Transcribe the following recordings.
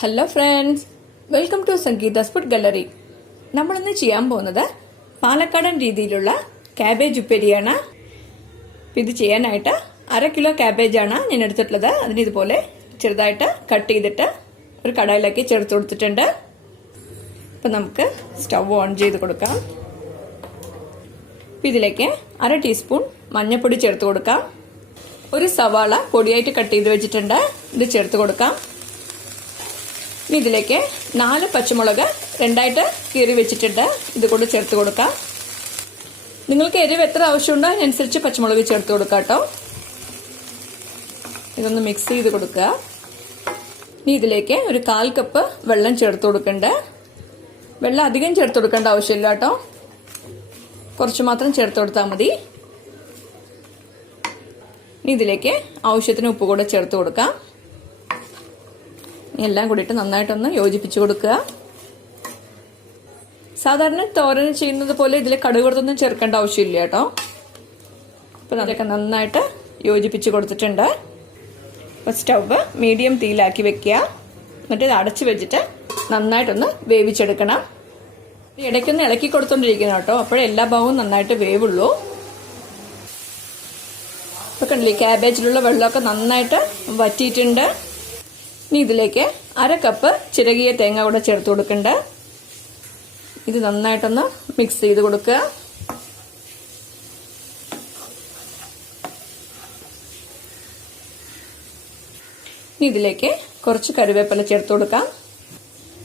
Hello friends, welcome to Sangeetha's food gallery. നമ്മളിന്ന് ചെയ്യാൻ പോകുന്നത് പാലക്കാടൻ രീതിയിലുള്ള കാബേജ് ഉപ്പേരിയാണ്. ഇത് ചെയ്യാനായിട്ട് 1/2 കിലോ കാബേജാണ് ഞാൻ എടുത്തിട്ടുള്ളത്. അതിന് ഇതുപോലെ ചെറുതായിട്ട് കട്ട് ചെയ്തിട്ട് ഒരു കടായിലേക്ക് ചേർത്ത് കൊടുത്തിട്ടുണ്ട്. അപ്പം നമുക്ക് സ്റ്റവ് ഓൺ ചെയ്ത് കൊടുക്കാം. ഇതിലേക്ക് 1/2 ടീസ്പൂൺ മഞ്ഞൾപ്പൊടി ചേർത്ത് കൊടുക്കാം. ഒരു സവാള പൊടിയായിട്ട് കട്ട് ചെയ്ത് വെച്ചിട്ടുണ്ട്, ഇത് ചേർത്ത് കൊടുക്കാം. ഇനി ഇതിലേക്ക് 4 പച്ചമുളക് 2ആയിട്ട് കീറി വെച്ചിട്ടുണ്ട്, ഇത് കൂടെ ചേർത്ത് കൊടുക്കാം. നിങ്ങൾക്ക് എരിവ് എത്ര ആവശ്യമുണ്ടോ അതിനനുസരിച്ച് പച്ചമുളക് ചേർത്ത് കൊടുക്കാം കേട്ടോ. ഇതൊന്ന് മിക്സ് ചെയ്ത് കൊടുക്കുക. ഇനി ഇതിലേക്ക് ഒരു 1/4 കപ്പ് വെള്ളം ചേർത്ത് കൊടുക്കണ്ട്. വെള്ളം അധികം ചേർത്ത് കൊടുക്കേണ്ട ആവശ്യമില്ല കേട്ടോ, കുറച്ച് മാത്രം ചേർത്ത് കൊടുത്താൽ മതി. ഇനി ഇതിലേക്ക് ആവശ്യത്തിന് ഉപ്പ് കൂടെ ചേർത്ത് കൊടുക്കാം. എല്ലാം കൂടിയിട്ട് നന്നായിട്ടൊന്ന് യോജിപ്പിച്ചു കൊടുക്കുക. സാധാരണ തോരൻ ചെയ്യുന്നത് പോലെ ഇതിൽ കടുക് വറുത്തൊന്നും ചേർക്കേണ്ട ആവശ്യമില്ല കേട്ടോ. അപ്പം അതൊക്കെ നന്നായിട്ട് യോജിപ്പിച്ച് കൊടുത്തിട്ടുണ്ട്. അപ്പോൾ സ്റ്റവ് മീഡിയം തീയിലാക്കി വെക്കുക. എന്നിട്ട് ഇത് അടച്ചു വെച്ചിട്ട് നന്നായിട്ടൊന്ന് വേവിച്ചെടുക്കണം. ഇടയ്ക്കൊന്ന് ഇളക്കി കൊടുത്തോണ്ടിരിക്കണം കേട്ടോ, അപ്പോഴേ എല്ലാ ഭാഗവും നന്നായിട്ട് വേവുള്ളൂ. ഇപ്പം കണ്ടില്ലേ, ക്യാബേജിലുള്ള വെള്ളമൊക്കെ നന്നായിട്ട് വറ്റിയിട്ടുണ്ട്. ഇനി ഇതിലേക്ക് 1/2 കപ്പ് ചിരകിയ തേങ്ങ കൂടെ ചേർത്ത് കൊടുക്കണ്ട. ഇത് നന്നായിട്ടൊന്ന് മിക്സ് ചെയ്ത് കൊടുക്കുക. ഇനി ഇതിലേക്ക് കുറച്ച് കറിവേപ്പില ചേർത്ത് കൊടുക്കാം.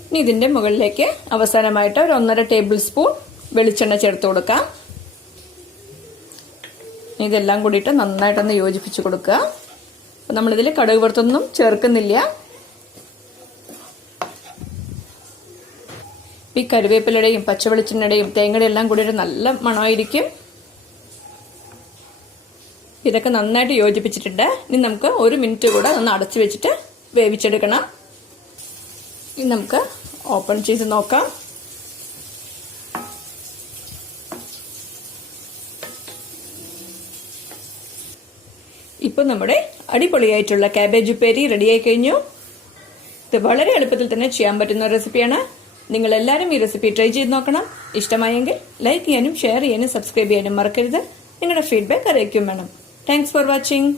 ഇനി ഇതിന്റെ മുകളിലേക്ക് അവസാനമായിട്ട് ഒരു 1.5 ടേബിൾ സ്പൂൺ വെളിച്ചെണ്ണ ചേർത്ത് കൊടുക്കാം. ഇതെല്ലാം കൂടിയിട്ട് നന്നായിട്ടൊന്ന് യോജിപ്പിച്ച് കൊടുക്കുക. നമ്മളിതിൽ കടുക് വറുത്തൊന്നും ചേർക്കുന്നില്ല. ഈ കറിവേപ്പിലയുടെയും പച്ചവെളിച്ചെണ്ണയുടെയും തേങ്ങയുടെ എല്ലാം കൂടി ഒരു നല്ല മണമായിരിക്കും. ഇതൊക്കെ നന്നായിട്ട് യോജിപ്പിച്ചിട്ടുണ്ട്. ഇനി നമുക്ക് 1 മിനിറ്റ് കൂടെ ഒന്ന് അടച്ചു വെച്ചിട്ട് വേവിച്ചെടുക്കണം. ഇനി നമുക്ക് ഓപ്പൺ ചെയ്ത് നോക്കാം. ഇപ്പൊ നമ്മുടെ അടിപൊളിയായിട്ടുള്ള കാബേജ് ഉപ്പേരി റെഡിയായി കഴിഞ്ഞു. ഇത് വളരെ എളുപ്പത്തിൽ തന്നെ ചെയ്യാൻ പറ്റുന്ന റെസിപ്പിയാണ്. നിങ്ങൾ എല്ലാവരും ഈ റെസിപ്പി ട്രൈ ചെയ്ത് നോക്കണം. ഇഷ്ടമായെങ്കിൽ ലൈക്ക് ചെയ്യാനും ഷെയർ ചെയ്യാനും സബ്സ്ക്രൈബ് ചെയ്യാനും മറക്കരുത്. നിങ്ങളുടെ ഫീഡ്ബാക്ക് അറിയിക്കും വേണം. Thanks for watching.